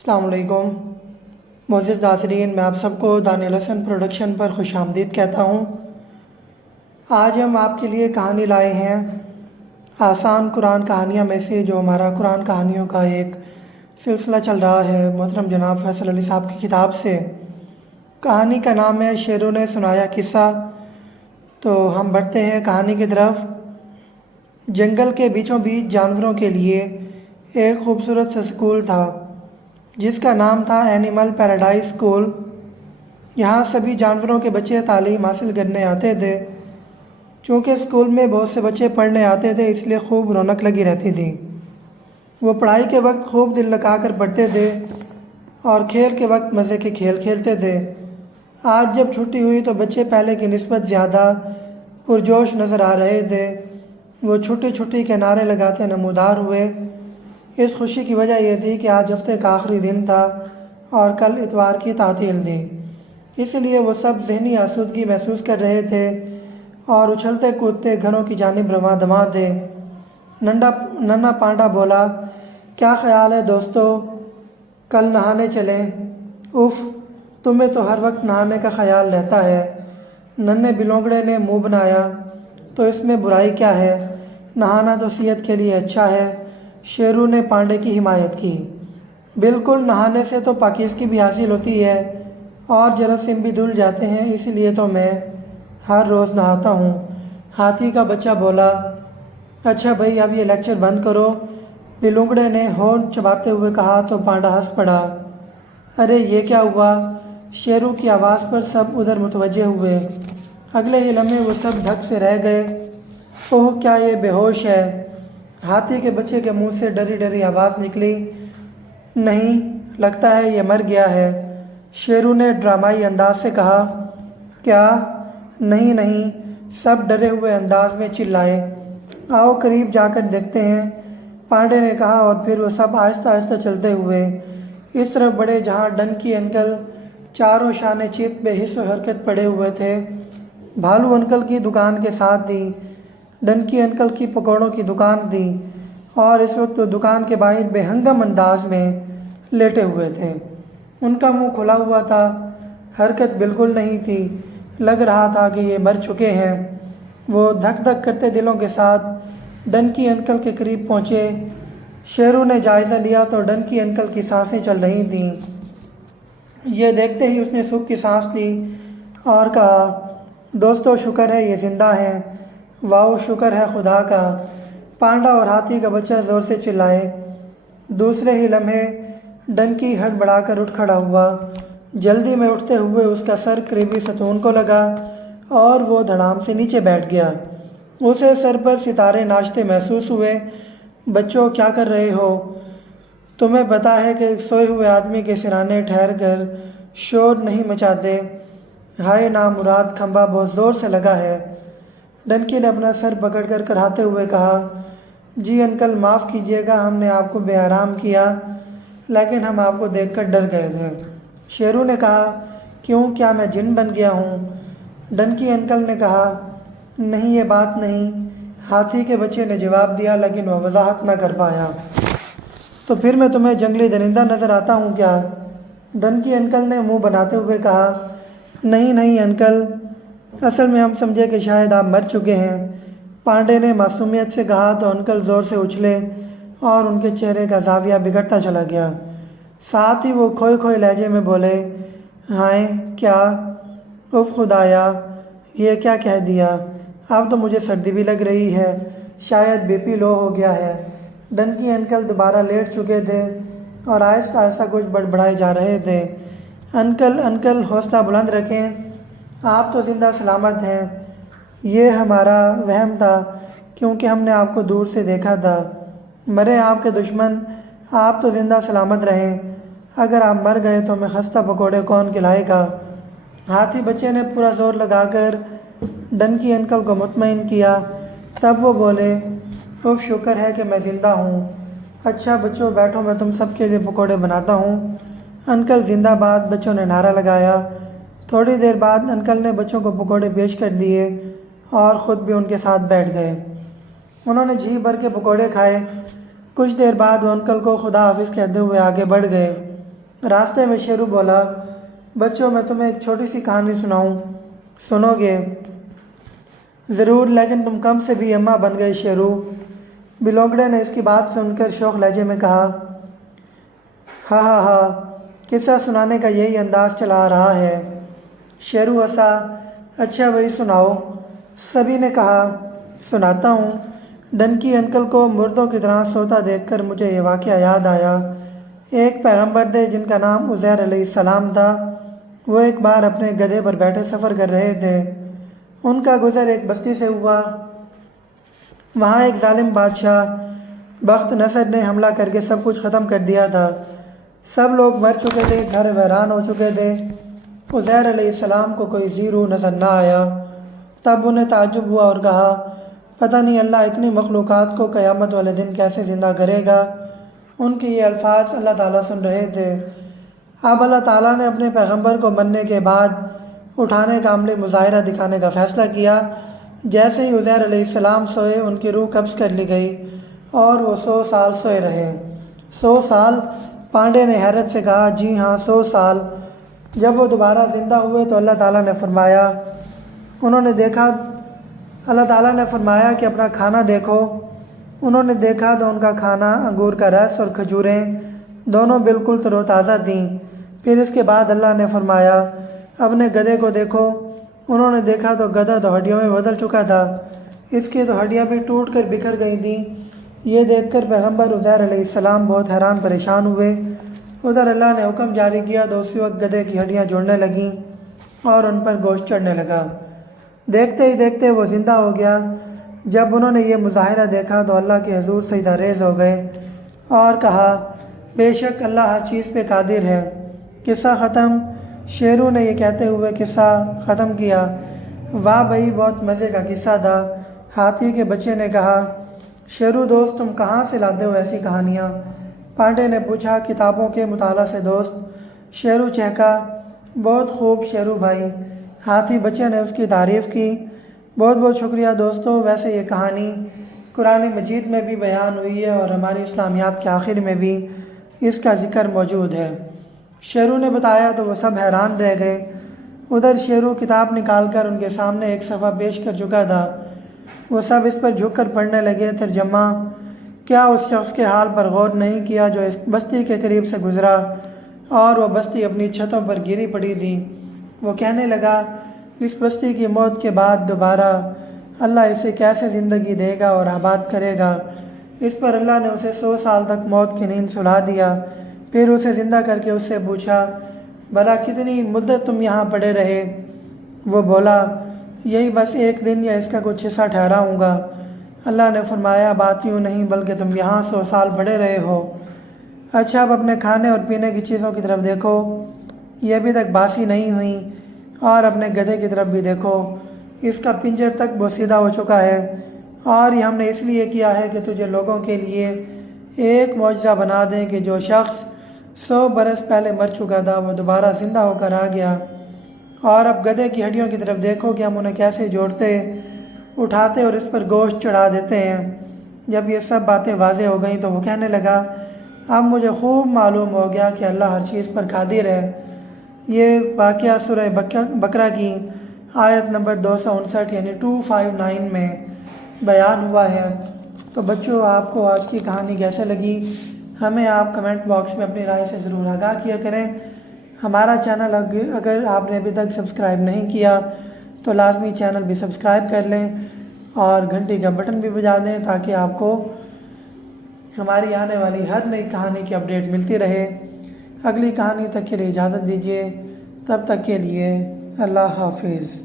السلام علیکم معزز ناظرین، میں آپ سب کو دانیال حسن پروڈکشن پر خوش آمدید کہتا ہوں۔ آج ہم آپ کے لیے کہانی لائے ہیں آسان قرآن کہانیاں میں سے، جو ہمارا قرآن کہانیوں کا ایک سلسلہ چل رہا ہے محترم جناب فیصل علی صاحب کی کتاب سے۔ کہانی کا نام ہے شیروں نے سنایا قصہ۔ تو ہم بڑھتے ہیں کہانی کی طرف۔ جنگل کے بیچوں بیچ جانوروں کے لیے ایک خوبصورت سا اسکول تھا جس کا نام تھا اینیمل پیراڈائز اسکول۔ یہاں سبھی جانوروں کے بچے تعلیم حاصل کرنے آتے تھے۔ چونکہ اسکول میں بہت سے بچے پڑھنے آتے تھے، اس لیے خوب رونق لگی رہتی تھی۔ وہ پڑھائی کے وقت خوب دل لگا کر پڑھتے تھے اور کھیل کے وقت مزے کے کھیل کھیلتے تھے۔ آج جب چھٹی ہوئی تو بچے پہلے کی نسبت زیادہ پرجوش نظر آ رہے تھے۔ وہ چھٹی چھٹی کے نعرے لگاتے نمودار ہوئے۔ اس خوشی کی وجہ یہ تھی کہ آج ہفتے کا آخری دن تھا اور کل اتوار کی تعطیل تھی، اس لیے وہ سب ذہنی آسودگی محسوس کر رہے تھے اور اچھلتے کودتے گھروں کی جانب رواں دواں تھے۔ ننھا پانڈا بولا، کیا خیال ہے دوستو، کل نہانے چلیں؟ اف، تمہیں تو ہر وقت نہانے کا خیال رہتا ہے۔ ننھے بلونگڑے نے منہ بنایا، تو اس میں برائی کیا ہے؟ نہانا تو صحت کے لیے اچھا ہے۔ شیرو نے پانڈے کی حمایت کی۔ بالکل، نہانے سے تو پاکیزگی بھی حاصل ہوتی ہے اور جراثیم بھی دھل جاتے ہیں، اس لیے تو میں ہر روز نہاتا ہوں۔ ہاتھی کا بچہ بولا، اچھا بھائی اب یہ لیکچر بند کرو، بلونگڑے نے ہونٹ چباتے ہوئے کہا تو پانڈا ہنس پڑا۔ ارے یہ کیا ہوا؟ شیرو کی آواز پر سب ادھر متوجہ ہوئے۔ اگلے ہی لمحے وہ سب دھک سے رہ گئے۔ اوہ، کیا یہ بے ہوش ہے؟ ہاتھی کے بچے کے منہ سے ڈری ڈری آواز نکلی۔ نہیں، لگتا ہے یہ مر گیا ہے، شیرو نے ڈرامائی انداز سے کہا۔ کیا؟ نہیں نہیں، سب ڈرے ہوئے انداز میں چلائے۔ آؤ قریب جا کر دیکھتے ہیں، پانڈے نے کہا، اور پھر وہ سب آہستہ آہستہ چلتے ہوئے اس طرف بڑھے جہاں ڈنکی انکل چاروں شانے چیت بے حس و حرکت پڑے ہوئے تھے۔ بھالو انکل کی دکان کے ساتھ تھی۔ ڈنکی انکل کی پکوڑوں کی دکان تھی اور اس وقت وہ دکان کے باہر بے ہنگم انداز میں لیٹے ہوئے تھے۔ ان کا منہ کھلا ہوا تھا، حرکت بالکل نہیں تھی، لگ رہا تھا کہ یہ مر چکے ہیں۔ وہ دھک دھک کرتے دلوں کے ساتھ ڈنکی انکل کے قریب پہنچے۔ شیرو نے جائزہ لیا تو ڈنکی انکل کی سانسیں چل رہی تھیں۔ یہ دیکھتے ہی اس نے سکھ کی سانس لی اور کہا، دوستو شکر ہے یہ زندہ ہیں، واؤ شکر ہے خدا کا۔ پانڈا اور ہاتھی کا بچہ زور سے چلائے۔ دوسرے ہی لمحے ڈنکی ہڑبڑا کر اٹھ کھڑا ہوا۔ جلدی میں اٹھتے ہوئے اس کا سر قریبی ستون کو لگا اور وہ دھڑام سے نیچے بیٹھ گیا۔ اسے سر پر ستارے ناچتے محسوس ہوئے۔ بچوں کیا کر رہے ہو؟ تمہیں پتہ ہے کہ سوئے ہوئے آدمی کے سرانے ٹھہر کر شور نہیں مچاتے۔ ہائے نامراد، کھمبا بہت زور سے لگا ہے۔ ڈنکی نے اپنا سر پکڑ کر کراتے ہوئے کہا، جی انکل معاف کیجیے گا، ہم نے آپ کو بے آرام کیا، لیکن ہم آپ کو دیکھ کر ڈر گئے تھے۔ شیرو نے کہا، کیوں، کیا میں جن بن گیا ہوں؟ ڈنکی انکل نے کہا، نہیں یہ بات نہیں۔ ہاتھی کے بچے نے جواب دیا، لیکن وہ وضاحت نہ کر پایا۔ تو پھر میں تمہیں جنگلی درندہ نظر آتا ہوں کیا؟ ڈنکی انکل نے منہ بناتے ہوئے کہا، نہیں نہیں انکل، اصل میں ہم سمجھے کہ شاید آپ مر چکے ہیں۔ پانڈے نے معصومیت سے کہا تو انکل زور سے اچھلے اور ان کے چہرے کا زاویہ بگڑتا چلا گیا۔ ساتھ ہی وہ کھوئے کھوئے لہجے میں بولے، ہائے کیا، اف خدایا، یہ کیا کہہ دیا؟ اب تو مجھے سردی بھی لگ رہی ہے، شاید بی پی لو ہو گیا ہے۔ ڈنکی انکل دوبارہ لیٹ چکے تھے اور آہستہ آہستہ کچھ بڑبڑائے جا رہے تھے۔ انکل حوصلہ بلند رکھیں، آپ تو زندہ سلامت ہیں۔ یہ ہمارا وہم تھا، کیونکہ ہم نے آپ کو دور سے دیکھا تھا۔ مرے آپ کے دشمن، آپ تو زندہ سلامت رہیں۔ اگر آپ مر گئے تو ہمیں خستہ پکوڑے کون کھلائے گا؟ ہاتھی بچے نے پورا زور لگا کر ڈنکی انکل کو مطمئن کیا۔ تب وہ بولے، اف شکر ہے کہ میں زندہ ہوں۔ اچھا بچوں بیٹھو، میں تم سب کے لیے پکوڑے بناتا ہوں۔ انکل زندہ باد، بچوں نے نعرہ لگایا۔ تھوڑی دیر بعد انکل نے بچوں کو پکوڑے پیش کر دیے اور خود بھی ان کے ساتھ بیٹھ گئے۔ انہوں نے جی بھر کے پکوڑے کھائے۔ کچھ دیر بعد وہ انکل کو خدا حافظ کہتے ہوئے آگے بڑھ گئے۔ راستے میں شیرو بولا، بچوں میں تمہیں ایک چھوٹی سی کہانی سناؤں، سنو گے؟ ضرور، لیکن تم کم سے بھی اماں بن گئے شیرو۔ بلونگڑے نے اس کی بات سن کر شوق لہجے میں کہا، ہاں ہاں ہاں، قصہ سنانے کا یہی انداز چلا رہا ہے۔ شیرو ہنسا، اچھا وہی سناؤ۔ سبھی نے کہا، سناتا ہوں۔ ڈنکی انکل کو مردوں کی طرح سوتا دیکھ کر مجھے یہ واقعہ یاد آیا۔ ایک پیغمبر تھے جن کا نام عزیر علیہ السلام تھا۔ وہ ایک بار اپنے گدھے پر بیٹھے سفر کر رہے تھے۔ ان کا گزر ایک بستی سے ہوا۔ وہاں ایک ظالم بادشاہ بخت نصر نے حملہ کر کے سب کچھ ختم کر دیا تھا۔ سب لوگ مر چکے تھے، گھر ویران ہو چکے تھے۔ عزیر علیہ السلام کو کوئی زی روح نظر نہ آیا۔ تب انہیں تعجب ہوا اور کہا، پتہ نہیں اللہ اتنی مخلوقات کو قیامت والے دن کیسے زندہ کرے گا۔ ان کے یہ الفاظ اللہ تعالیٰ سن رہے تھے۔ اب اللہ تعالیٰ نے اپنے پیغمبر کو مرنے کے بعد اٹھانے کا عملی مظاہرہ دکھانے کا فیصلہ کیا۔ جیسے ہی عزیر علیہ السلام سوئے، ان کی روح قبض کر لی گئی اور وہ 100 سال سوئے رہے۔ 100 سال؟ پانڈے نے حیرت سے کہا، جی ہاں 100 سال۔ جب وہ دوبارہ زندہ ہوئے تو اللہ تعالیٰ نے فرمایا اللہ تعالیٰ نے فرمایا کہ اپنا کھانا دیکھو۔ انہوں نے دیکھا تو ان کا کھانا انگور کا رس اور کھجوریں دونوں بالکل تر و تازہ تھیں۔ پھر اس کے بعد اللہ نے فرمایا، اپنے گدھے کو دیکھو۔ انہوں نے دیکھا تو گدھا تو ہڈیوں میں بدل چکا تھا، اس کی تو ہڈیاں بھی ٹوٹ کر بکھر گئی تھیں۔ یہ دیکھ کر پیغمبر عزیر علیہ السلام بہت حیران پریشان ہوئے۔ ادھر اللہ نے حکم جاری کیا تو اسی وقت گدھے کی ہڈیاں جڑنے لگیں اور ان پر گوشت چڑھنے لگا۔ دیکھتے ہی دیکھتے وہ زندہ ہو گیا۔ جب انہوں نے یہ مظاہرہ دیکھا تو اللہ کے حضور سجدہ ریز ہو گئے اور کہا، بے شک اللہ ہر چیز پہ قادر ہے۔ قصہ ختم۔ شیرو نے یہ کہتے ہوئے قصہ ختم کیا، واہ بھائی، بہت مزے کا قصہ تھا۔ ہاتھی کے بچے نے کہا، شیرو دوست تم کہاں سے لاتے ہو ایسی کہانیاں؟ پانڈے نے پوچھا، کتابوں کے مطالعہ سے دوست۔ شیرو چہکا، بہت خوب شیرو بھائی۔ ہاتھی بچے نے اس کی تعریف کی، بہت بہت شکریہ دوستو۔ ویسے یہ کہانی قرآن مجید میں بھی بیان ہوئی ہے اور ہماری اسلامیات کے آخر میں بھی اس کا ذکر موجود ہے۔ شیرو نے بتایا تو وہ سب حیران رہ گئے۔ ادھر شیرو کتاب نکال کر ان کے سامنے ایک صفحہ پیش کر چکا تھا۔ وہ سب اس پر جھک کر پڑھنے لگے۔ ترجمہ: کیا اس شخص کے حال پر غور نہیں کیا جو اس بستی کے قریب سے گزرا اور وہ بستی اپنی چھتوں پر گری پڑی تھی؟ وہ کہنے لگا، اس بستی کی موت کے بعد دوبارہ اللہ اسے کیسے زندگی دے گا اور آباد کرے گا؟ اس پر اللہ نے اسے 100 سال تک موت کی نیند سلا دیا۔ پھر اسے زندہ کر کے اس سے پوچھا، بھلا کتنی مدت تم یہاں پڑے رہے؟ وہ بولا، یہی بس ایک دن یا اس کا کچھ حصہ ٹھہرا ہوں گا۔ اللہ نے فرمایا، بات یوں نہیں بلکہ تم یہاں 100 سال پڑے رہے ہو۔ اچھا اب اپنے کھانے اور پینے کی چیزوں کی طرف دیکھو، یہ ابھی تک باسی نہیں ہوئیں، اور اپنے گدھے کی طرف بھی دیکھو، اس کا پنجر تک بوسیدہ ہو چکا ہے، اور یہ ہم نے اس لیے کیا ہے کہ تجھے لوگوں کے لیے ایک معجزہ بنا دیں کہ جو شخص 100 برس پہلے مر چکا تھا وہ دوبارہ زندہ ہو کر آ گیا۔ اور اب گدھے کی ہڈیوں کی طرف دیکھو کہ ہم انہیں کیسے جوڑتے، اٹھاتے اور اس پر گوشت چڑھا دیتے ہیں۔ جب یہ سب باتیں واضح ہو گئیں تو وہ کہنے لگا، اب مجھے خوب معلوم ہو گیا کہ اللہ ہر چیز پر قادر ہے۔ یہ واقعہ سورہ بقرہ کی آیت نمبر 259 یعنی 259 میں بیان ہوا ہے۔ تو بچوں، آپ کو آج کی کہانی کیسے لگی؟ ہمیں آپ کمنٹ باکس میں اپنی رائے سے ضرور آگاہ کیا کریں۔ ہمارا چینل اگر آپ نے ابھی تک سبسکرائب نہیں کیا تو لازمی چینل بھی سبسکرائب کر لیں اور گھنٹی کا بٹن بھی بجا دیں تاکہ آپ کو ہماری آنے والی ہر نئی کہانی کی اپڈیٹ ملتی رہے۔ اگلی کہانی تک کے لیے اجازت دیجیے، تب تک کے لیے اللہ حافظ۔